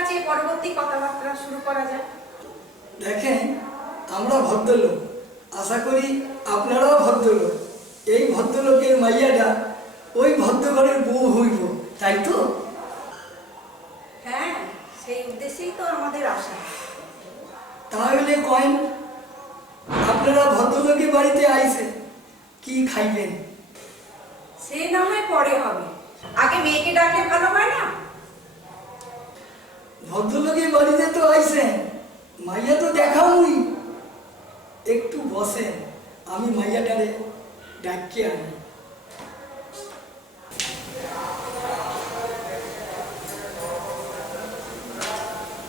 আছে পরবর্তী কথাবার্তা শুরু করা যায়। দেখেন, আমরা ভদ্রলোক, আশা করি আপনারাও ভদ্রলোক। এই ভদ্রলোকের মাইয়াটা ওই ভদ্রঘরের বউ হইব, তাই তো? হ্যাঁ, সেই উদ্দেশ্যেই তো আমাদের আশা। তাহলে কয়েন, আপনারা ভদ্রলোকের বাড়িতে আইছেন, কি খাইবেন? সে না হয় পরে হবে, আগে মেয়েকে ডাকলে ভালো হয় না? ভদ্রলোকের বাড়িতে তো আইছেন, মাইয়া তো দেখামই। একটু বসেন, আমি মাইয়াটারে ডাকিয়ে আনি।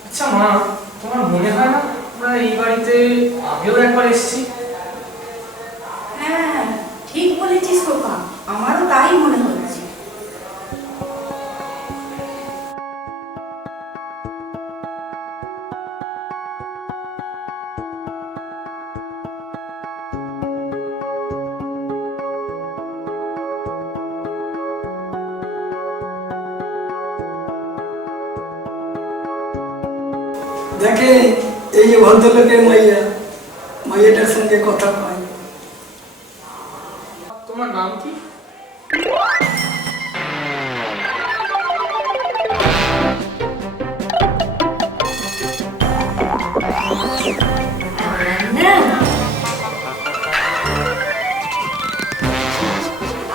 আচ্ছা মা, তোমার মনে হয় না আমরা এই বাড়িতে আগেও একবার এসেছি? হ্যাঁ, ঠিক বলেছিস খোকা, আমারও তাই মনে হচ্ছে। দেখে, এই যে ভদ্রলোকের মাইয়া, মাইয়াটার সঙ্গে কথা কয়। তোমার নাম কি?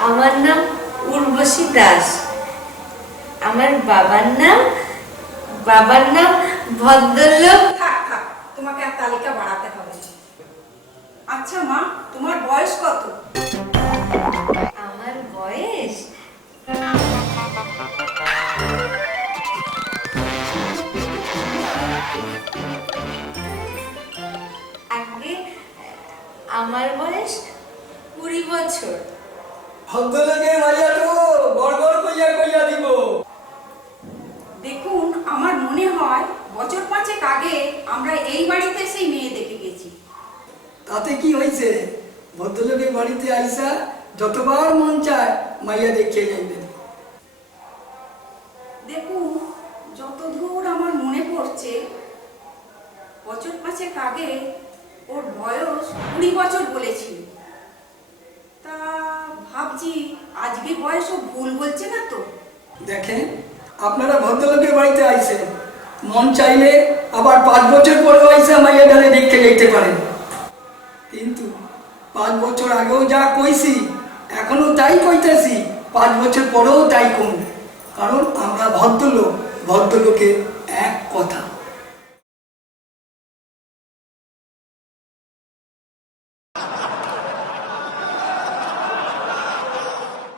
আমার নাম উর্বশী দাস। আমার বাবার নাম ভদ্রলোক। থাক থাক, তোমাকে আর তালিকা বাড়াতে হবে না। আচ্ছা মা, তোমার বয়স কত? আমার বয়স আগে আমার বয়স 20 বছর। ভদ্রলোকের মাইয়া তো গড়গড় কইয়া কইয়া দিব। দেখুন, আমার মনে হয় বছর 5 আগে আমরা এই বাড়িতে সেই মেয়ে দেখে গেছি। তাতে কি হয়েছে? ভদ্রলোকের বাড়িতে আইসা যতবার মন চায় মাইয়া দেখিয়ে যাইবেন। দেখুন, যতদূর আমার মনে পড়ছে, বছর 5 আগে ওর বয়স 20 বছর বলেছিল। তা ভাবছি আজকে বয়সও ভুল বলছে না তো। দেখেন, আপনারা ভদ্রলোকের বাড়িতে আইছেন, মন চাইলে আবার 5 বছর পরেও আইসা মাইয়া ডালে দেখতে যেতে পারেন। কিন্তু 5 বছর আগেও যা কইছি, এখনো তাই কইতেছি, 5 বছর পরেও তাই কম। কারণ আমরা ভদ্রলোক, ভদ্রলোকের এক কথা।